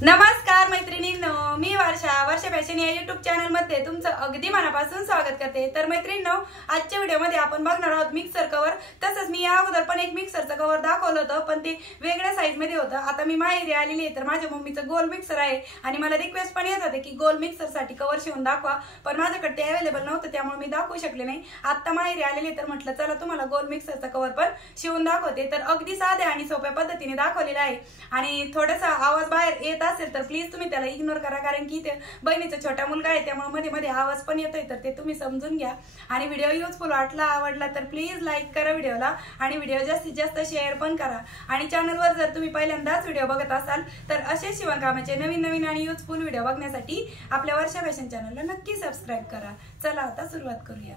नमस्कार मैत्रिणींनो, मी वर्षा फॅशन या युट्यूब चॅनल मध्ये तुमचं अगदी मनापासून स्वागत करते। तर मैत्रिणींनो, आजच्या व्हिडिओमध्ये आपण बघणार आहोत मिक्सर कव्हर। तसंच मी या अगोदर पण एक मिक्सरचं कव्हर दाखवलं होतं, पण ते वेगळ्या साईज मध्ये होतं। आता मी माहेरी आलेली आहे, तर माझ्या मम्मीचं गोल मिक्सर आहे आणि मला रिक्वेस्ट पण येत होते की गोल मिक्सर साठी कव्हर शिवून दाखवा, पण माझ्याकडे ते अवेलेबल नव्हतं, त्यामुळे मी दाखवू शकले नाही। आता माहेरी आलेली तर म्हटलं चला तुम्हाला गोल मिक्सरचा कव्हर पण शिवून दाखवते। तर अगदी साध्या आणि सोप्या पद्धतीने दाखवलेला आहे आणि थोडासा आवाज बाहेर येत असेल तर प्लीज तुम्ही त्याला इग्नोर करा, कारण की ते बहिणीचा छोटा मुलगा आहे, त्यामुळे मध्ये मध्ये आवाज पण येतोय, तर ते तुम्ही समजून घ्या। आणि व्हिडिओ युजफुल वाटला, आवडला तर प्लीज लाईक करा व्हिडिओला आणि व्हिडिओ जास्तीत जास्त शेअर पण करा। आणि चॅनलवर जर तुम्ही पहिल्यांदाच व्हिडिओ बघत असाल तर असे शिवणकामाचे नवीन आणि युजफुल व्हिडिओ बघण्यासाठी आपल्या वर्षा फॅशन चॅनलला नक्की सबस्क्राईब करा। चला आता सुरुवात करूया।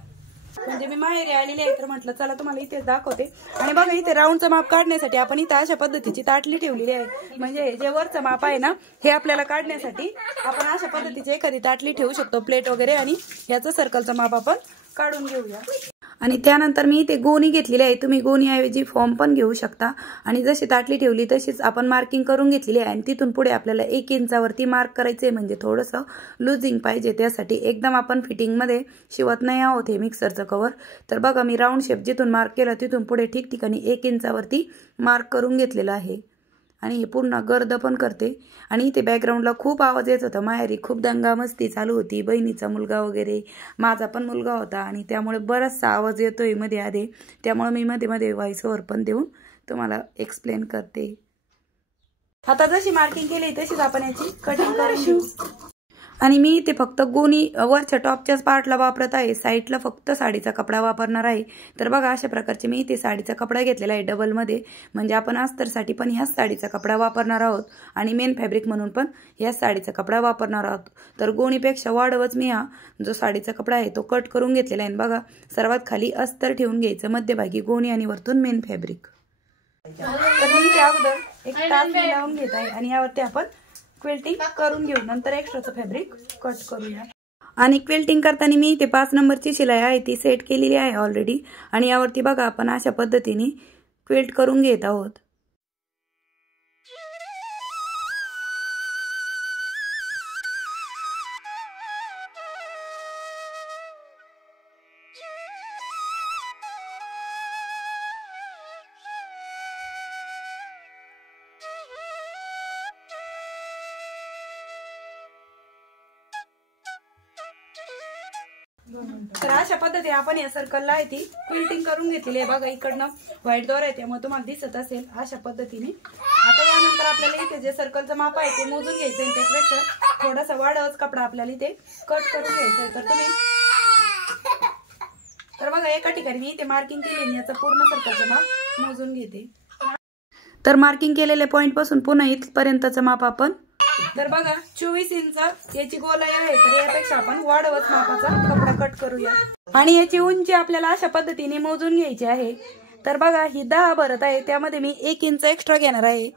म्हणजे मी माहेरी आलेली आहे, तर म्हटलं चला तुम्हाला इथे दाखवते। आणि बघा, इथे राऊंडचं माप काढण्यासाठी आपण इथे अशा पद्धतीची ताटली ठेवलेली आहे। म्हणजे जे वरचं माप आहे ना, हे आपल्याला काढण्यासाठी आपण अशा पद्धतीची एखादी ताटली ठेवू शकतो, प्लेट वगैरे, आणि याचं सर्कलचं माप आपण काढून घेऊया। आणि त्यानंतर मी इथे गोणी घेतलेली आहे, तुम्ही गोणी ऐवजी फॉर्म पण घेऊ शकता। आणि जशी ताटली ठेवली तशीच आपण मार्किंग करून घेतलेली आहे आणि तिथून पुढे आपल्याला 1 इंचावरती मार्क करायचे, म्हणजे थोडंसं लुजिंग पाहिजे, त्यासाठी एकदम आपण फिटिंग मध्ये शिवत नाही आहोत हे मिक्सरचं कव्हर। तर बघा, मी राऊंड शेप जिथून मार्क केला तिथून पुढे ठिकठिकाणी 1 इंचावरती मार्क करून घेतलेला आहे। आणि हे पूर्ण गर्द पण करते। आणि इथे बॅकग्राऊंडला खूप आवाज येत होता, माहेरी खूप दंगा मस्ती चालू होती, बहिणीचा मुलगा वगैरे, माझा पण मुलगा होता, आणि त्यामुळे बराचसा आवाज येतोय मध्ये आधे, त्यामुळे मी मध्ये मध्ये व्हॉइस ओव्हर पण देऊन तुम्हाला एक्सप्लेन करते। आता जशी मार्किंग केली तशीच आपण याची कटिंग करून घेऊ। आणि मी इथे फक्त गोणी वरच्या टॉपच्याच पार्टला वापरत आहे, साईडला फक्त साडीचा कपडा वापरणार आहे। तर बघा, अशा प्रकारचे मी इथे साडीचा कपडा घेतलेला आहे डबल मध्ये, म्हणजे आपण अस्तरसाठी पण ह्याच साडीचा कपडा वापरणार आहोत आणि मेन फॅब्रिक म्हणून पण ह्याच साडीचा कपडा वापरणार आहोत। तर गोणीपेक्षा वाढवच मी हा जो साडीचा कपडा आहे तो कट करून घेतलेला आहे। बघा, सर्वात खाली अस्तर ठेवून घ्यायचं, मध्यभागी गोणी आणि वरतून मेन फॅब्रिक। तर मी त्या अगोदर एक तास लावून घेत आहे आणि यावरती आपण क्विल्टिंग करून घेऊ, नंतर एक्स्ट्राचं फॅब्रिक कट करूया। आणि क्विल्टिंग करताना मी इथे 5 नंबरची शिलाई आहे ती सेट केलेली आहे ऑलरेडी, आणि यावरती बघा आपण अशा पद्धतीने क्विल्ट करून घेत आहोत। तर अशा पद्धतीने आपण या सर्कलला आहे ती क्विल्टिंग करून घेतलेली आहे। बघा, इकडनं व्हाईट दोर आहे त्यामुळे तुम्हाला दिसत असेल अशा पद्धतीने। आता यानंतर आपल्याला इथे जे सर्कलचं माप आहे ते मोजून घ्यायचं आहे, त्यापेक्षा थोडासा वाढवच कपडा आपल्याला इथे कट करून घ्यायचा आहे। तर तुम्ही बघा, एका ठिकाणी मी इथे मार्किंग केली, याचं पूर्ण सर्कलचं माप मोजून घेते। तर मार्किंग केलेल्या पॉइंट पासून पुन्हा इथपर्यंतचं माप आपण, तर बघा 24 इंच याची गोलाई आहे, तर यापेक्षा आपण वाढवत मापाचा कपडा कट करूया। आणि याची उंची आपल्याला अशा पद्धतीने मोजून घ्यायची आहे। तर बघा, ही 10 भरत आहे, त्यामध्ये मी 1 इंच एक्स्ट्रा घेणार आहे,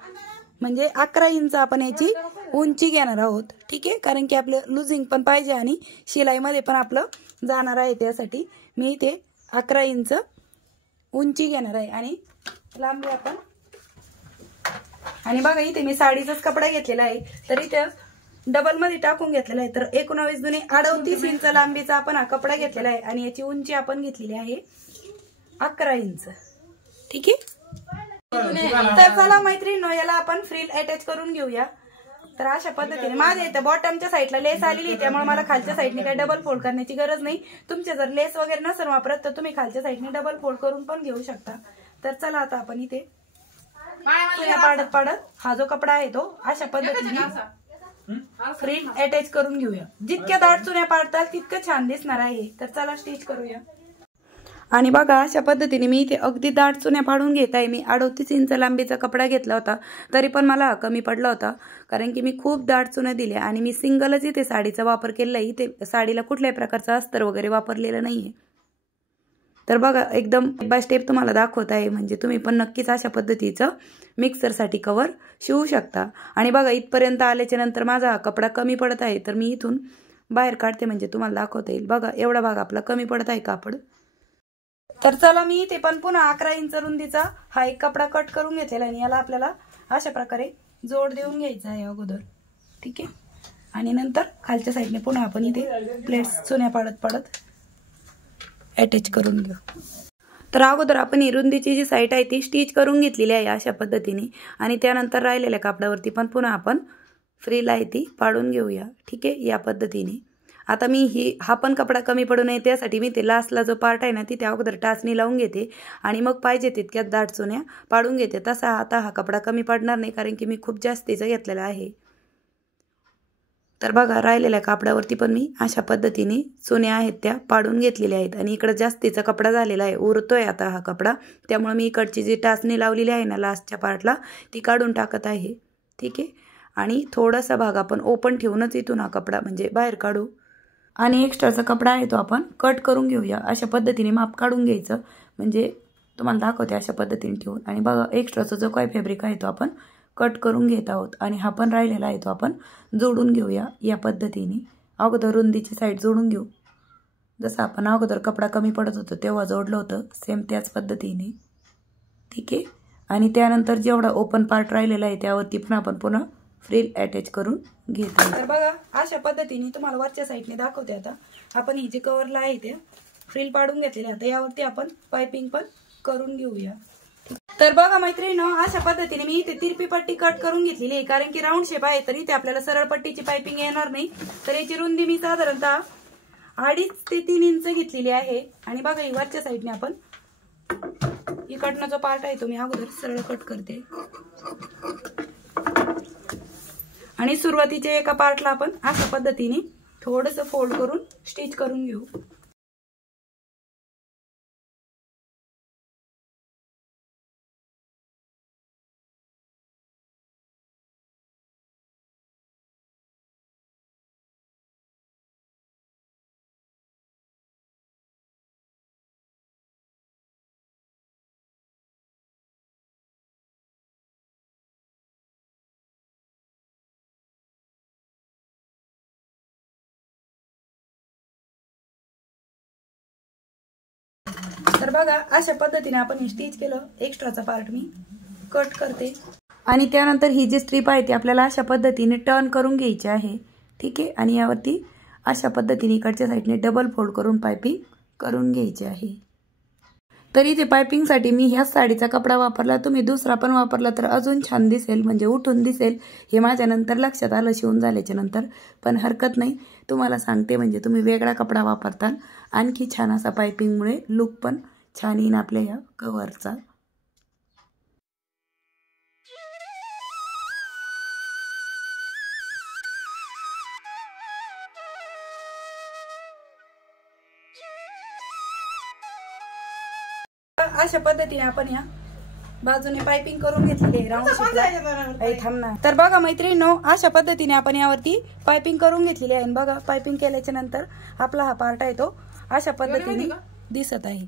म्हणजे 11 इंच आपण याची उंची घेणार आहोत। ठीक आहे, कारण की आपलं लुजिंग पण पाहिजे आणि शिलाईमध्ये पण आपलं जाणार आहे, त्यासाठी मी इथे 11 इंच उंची घेणार आहे आणि लांबी आपण। आणि बघा, इथे मी साडीचाच कपडा घेतलेला आहे, तर इथे डबल मध्ये टाकून घेतलेला आहे। तर 19 दुने 38 इंच लांबीचा आपण हा कपडा घेतलेला आहे आणि याची उंची आपण घेतलेली आहे 11 इंच। ठीक आहे, तर चला मैत्रिणींनो, याला आपण फ्रिल अटॅच करून घेऊया। तर अशा पद्धतीने माझ्या इथे बॉटमच्या साईडला लेस आलेली, त्यामुळे मला खालच्या साईडने काही डबल फोल्ड करण्याची गरज नाही। तुमचे जर लेस वगैरे नसेल वापरत तर तुम्ही खालच्या साईडने डबल फोल्ड करून पण घेऊ शकता। तर चला आता आपण इथे पाडत हा जो कपडा आहे तो अशा पद्धतीने फ्रिल अटॅच करून घेऊया। जितक्या दाट चुन्या पाडतात तितकं छान दिसणार आहे। तर चला स्टिच करूया। आणि बघा, अशा पद्धतीने मी इथे अगदी दाट चुन्या पाडून घेत आहे। मी 38 इंच लांबीचा कपडा घेतला होता, तरी पण मला कमी पडला होता, कारण की मी खूप दाट चुन्या दिल्या आणि मी सिंगलच इथे साडीचा वापर केला आहे। इथे साडीला कुठल्याही प्रकारचं अस्तर वगैरे वापरलेलं नाहीये। तर बघा, एकदम स्टेप बाय स्टेप तुम्हाला दाखवत आहे, म्हणजे तुम्ही पण नक्कीच अशा पद्धतीचं मिक्सरसाठी कव्हर शिवू शकता। आणि बघा, इथपर्यंत आल्याच्या नंतर माझा हा कपडा कमी पडत आहे, तर मी इथून बाहेर काढते, म्हणजे तुम्हाला दाखवता येईल। बघा, एवढा भाग आपला कमी पडत आहे कापड। तर चला, मी इथे पण पुन्हा 11 इंच रुंदीचा हा एक कपडा कट करून घेतलेला आहे, आणि याला आपल्याला अशा प्रकारे जोड देऊन घ्यायचा आहे अगोदर। ठीक आहे। आणि नंतर खालच्या साईडने पुन्हा आपण इथे प्लेट्स चुन्या पाडत अटॅच करून घेऊ। तर अगोदर आपण ही रुंदीची जी साईड आहे ती स्टिच करून घेतलेली आहे अशा पद्धतीने, आणि त्यानंतर राहिलेल्या कापडावरती पण पुन्हा आपण फ्रील आहे ती पाडून घेऊया, ठीक आहे। या पद्धतीने आता मी हा पण कपडा कमी पडू नये त्यासाठी मी ते लास्टला जो पार्ट आहे ना तिथे अगोदर टाचणी लावून घेते आणि मग पाहिजे तितक्यात दाट चुन्या पाडून घेते। तसा आता हा कपडा कमी पडणार नाही कारण की मी खूप जास्तीचा घेतलेला आहे। तर बघा राहिलेल्या कापडावरती पण मी अशा पद्धतीने चुन्या आहेत त्या पाडून घेतलेल्या आहेत आणि इकडे जास्तीचा कपडा झालेला आहे, उरतोय आता हा कपडा, त्यामुळे मी इकडची जी टाचणी लावलेली आहे ना लास्टच्या पार्टला ती काढून टाकत आहे, ठीक आहे। आणि थोडासा भाग आपण ओपन ठेवूनच इथून हा कपडा म्हणजे बाहेर काढू आणि एक्स्ट्राचा कपडा आहे तो आपण कट करून घेऊया। अशा पद्धतीने माप काढून घ्यायचं, म्हणजे तुम्हाला दाखवते अशा पद्धतीने ठेवून। आणि बघा एक्स्ट्राचा जो काही फॅब्रिक आहे तो आपण कट करून घेत आहोत आणि हा पण राहिलेला आहे तो आपण जोडून घेऊया या पद्धतीने। अगोदर रुंदीची साईड जोडून घेऊ, जसं आपण अगोदर कपडा कमी पडत होतो तेव्हा जोडलं होतं सेम त्याच पद्धतीने, ठीक आहे। आणि त्यानंतर जेवढा ओपन पार्ट राहिलेला आहे त्यावरती पण आपण पुन्हा फ्रिल अटॅच करून घेतो। तर बघा अशा पद्धतीने तुम्हाला वरच्या साईडने दाखवते। आता आपण ही जी कव्हरला आहे ते फ्रिल पाडून घेतलेली आहे, आता यावरती आपण पाइपिंग पण करून घेऊया। तर बघा मैत्रिणींनो अशा पद्धतीने मी इथे तिरपी पट्टी कट करून घेतलेली आहे, कारण की राऊंड शेप आहे तर इथे आपल्याला सरळ पट्टीची पाइपिंग येणार नाही। तर याची रुंदी मी साधारणतः 2.5 ते 3 इंच घेतलेली आहे। आणि बघा ही वरच्या साईडने आपण इकडनं जो पार्ट आहे तो मी अगोदर सरळ कट करते आणि सुरुवातीच्या एका पार्टला आपण अशा पद्धतीने थोडंसं फोल्ड करून स्टिच करून घेऊ। तर बघा अशा पद्धतीने आपण हे स्टिच केलं, एक्स्ट्राचा पार्ट मी कट करते आणि त्यानंतर ही जी स्ट्रीप आहे ती आपल्याला अशा पद्धतीने टर्न करून घ्यायची आहे, ठीक आहे। आणि यावरती अशा पद्धतीने इकडच्या साईडने डबल फोल्ड करून पाइपिंग करून घ्यायची आहे। तर इथे पाइपिंगसाठी मी ह्याच साडीचा कपडा वापरला, तुम्ही दुसरा पण वापरला तर अजून छान दिसेल, म्हणजे उठून दिसेल। हे माझ्या नंतर लक्षात आलं शिवून झाल्याच्या नंतर, पण हरकत नाही, तुम्हाला सांगते म्हणजे तुम्ही वेगळा कपडा वापरताल आणखी छान असा पाइपिंगमुळे लुक पण छान येईल आपल्या या कव्हरचा। अशा पद्धतीने आपण या बाजूने पाइपिंग करून घेतलेली आहे राऊंड शेपला। थांबना। तर बघा मैत्रिणींनो अशा पद्धतीने आपण यावरती पाइपिंग करून घेतलेली आहे। बघा पाइपिंग केल्याच्या नंतर आपला हा पार्ट आहे तो अशा पद्धतीने दिसत आहे।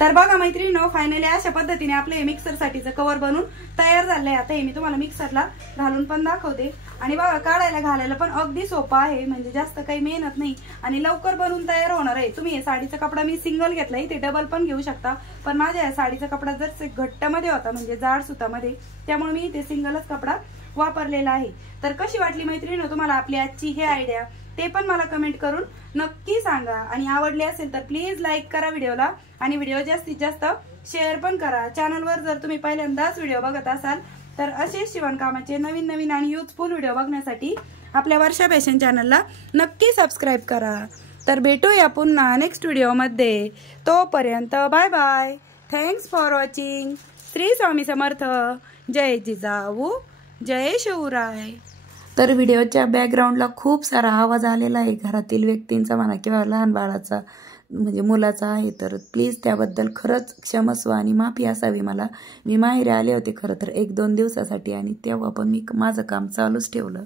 तर बघा मैत्रिणींनो फायनली अशा पद्धतीने आपले मिक्सर साठीचं कव्हर बनून तयार झालंय। आता हे मी तुम्हाला मिक्सरला घालून पण दाखवते आणि बघा काढायला घालायला पण अगदी सोपा आहे, म्हणजे जास्त काही मेहनत नाही आणि लवकर बनवून तयार होणार आहे। तुम्ही हे साडीचा कपडा मी सिंगल घेतलाय, ते डबल पण घेऊ शकता, पण माझ्या या साडीचा कपडा जर घट्ट मध्ये होता म्हणजे जाड सुतामध्ये, त्यामुळे मी ते सिंगलच कपडा वापरलेला आहे। तर कशी वाटली मैत्रिणींनो तुम्हाला आपली आजची हे आयडिया, ते पण मला कमेंट करून नक्की सांगा आणि आवडले असेल तर प्लीज लाईक करा व्हिडिओला आणि व्हिडिओ जास्तीत जास्त शेअर पण करा। चॅनलवर जर तुम्ही पहिल्यांदाच व्हिडिओ बघत असाल तर असे शिवणकामाचे नवीन नवीन आणि युजफुल व्हिडिओ बघण्यासाठी आपल्या वर्षा फॅशन चॅनलला नक्की सबस्क्राईब करा। तर भेटूया पुन्हा नेक्स्ट व्हिडिओमध्ये, तोपर्यंत bye bye, thanks for watching. Shri Swami Samarth, जय जिजाऊ, जय शिवराय। तर व्हिडिओच्या बॅकग्राऊंडला खूप सारा आवाज आलेला आहे, घरातील व्यक्तींचा म्हणा किंवा लहान बाळाचा म्हणजे मुलाचा आहे, तर प्लीज त्याबद्दल खरंच क्षमस्व आणि माफी असावी मला। मी माहेरी आले होते खरं तर 1-2 दिवसासाठी आणि तेव्हा पण मी माझं काम चालूच ठेवलं।